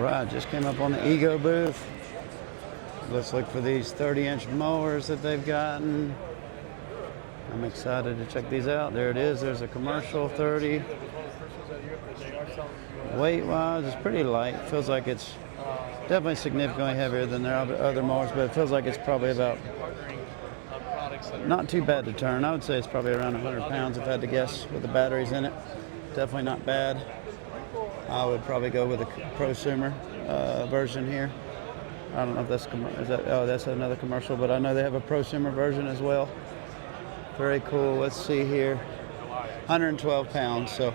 right, just came up on the Ego booth. Let's look for these 30-inch mowers that they've gotten. I'm excited to check these out. There it is. There's a commercial 30. Weight-wise, it's pretty light. Feels like it's definitely significantly heavier than their other mowers, but it feels like it's probably about not too bad to turn. I would say it's probably around 100 pounds if I had to guess with the batteries in it. Definitely not bad. I would probably go with a prosumer version here. I don't know if that's that's another commercial, but I know they have a prosumer version as well. Very cool. Let's see here. 112 pounds. So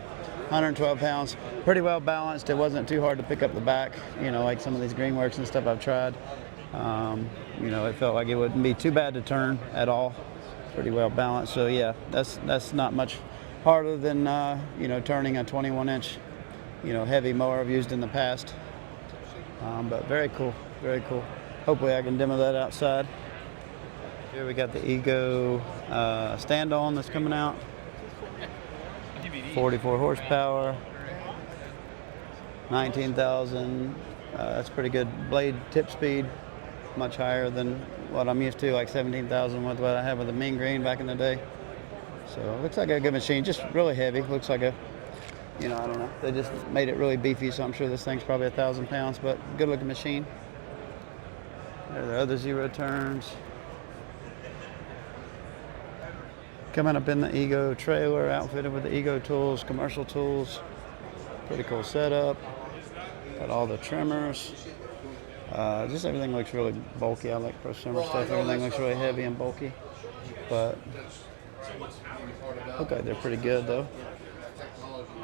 112 pounds, pretty well balanced. It wasn't too hard to pick up the back, you know, like some of these Greenworks and stuff I've tried. You know, it felt like it wouldn't be too bad to turn at all. Pretty well balanced. So yeah, that's not much harder than you know, turning a 21-inch, you know, heavy mower I've used in the past. But very cool, very cool. Hopefully I can demo that outside. Here we got the Ego stand-on that's coming out. 44 horsepower, 19,000. That's pretty good blade tip speed, much higher than what I'm used to, like 17,000 with what I had with the Mean Green back in the day. So it looks like a good machine, just really heavy. Looks like a, you know, I don't know. They just made it really beefy, so I'm sure this thing's probably 1,000 pounds, but good looking machine. There are the other zero turns. Coming up in the Ego trailer, outfitted with the Ego tools, commercial tools. Pretty cool setup. Got all the trimmers. Just everything looks really bulky. I like prosumer stuff. Everything looks really heavy and bulky. But, okay, they're pretty good though.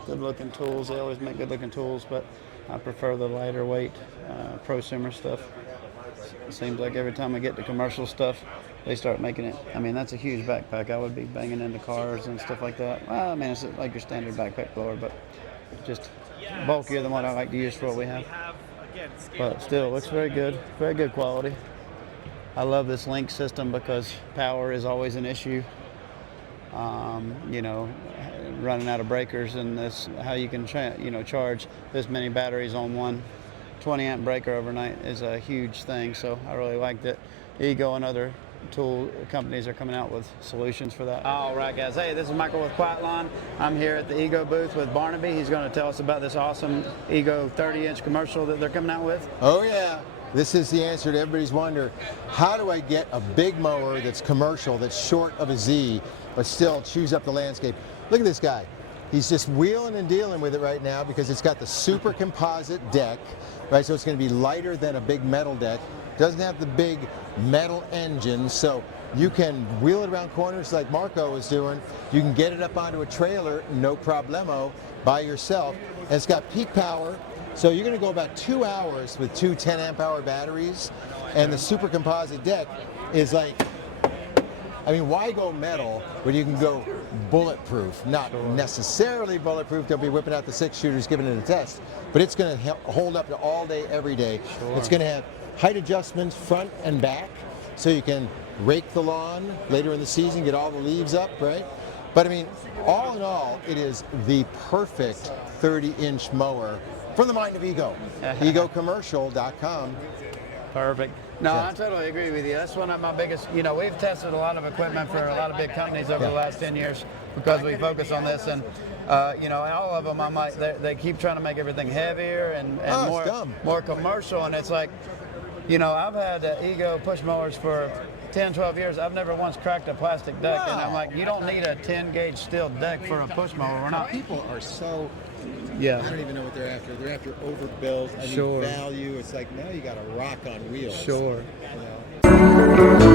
Good looking tools. They always make good looking tools, but I prefer the lighter weight prosumer stuff. It seems like every time I get to commercial stuff, they start making it. I mean, that's a huge backpack. I would be banging into cars and stuff like that. Well, I mean, it's like your standard backpack blower, but just bulkier than what I like to use for what we have. But still, it looks very good quality. I love this link system because power is always an issue. You know, running out of breakers, and this how you can charge this many batteries on one 20-amp breaker overnight is a huge thing. So I really like that Ego and other tool companies are coming out with solutions for that. All right, guys. Hey, this is Michael with Quiet Lawn. I'm here at the Ego booth with Barnaby. He's going to tell us about this awesome Ego 30-inch commercial that they're coming out with. Oh yeah, this is the answer to everybody's wonder. How do I get a big mower that's commercial, that's short of a Z, but still chews up the landscape? Look at this guy. He's just wheeling and dealing with it right now because it's got the super composite deck, right? So it's going to be lighter than a big metal deck. Doesn't have the big metal engine, so you can wheel it around corners like Marco is doing. You can get it up onto a trailer, no problemo, by yourself. And it's got peak power, so you're going to go about 2 hours with two 10-amp-hour batteries. And the super composite deck is like, I mean, why go metal when you can go bulletproof? Not necessarily bulletproof. They'll be whipping out the 6-shooters, giving it a test, but it's going to hold up to all day, every day. It's going to have height adjustments front and back, so you can rake the lawn later in the season, get all the leaves up, right? But I mean, all in all, it is the perfect 30-inch mower from the mind of Ego. EgoCommercial.com. Perfect. No, I totally agree with you. That's one of my biggest, you know, we've tested a lot of equipment for a lot of big companies over the last 10 years because we focus on this, and you know, all of them, I'm like, they keep trying to make everything heavier and more commercial, and it's like, you know, I've had Ego push mowers for 10, 12 years. I've never once cracked a plastic deck, and I'm like, you don't need a 10-gauge steel deck for a push mower. We're not. People are so, I don't even know what they're after. They're after overbuilt, value. It's like, now you got a rock on wheels. Sure. You know?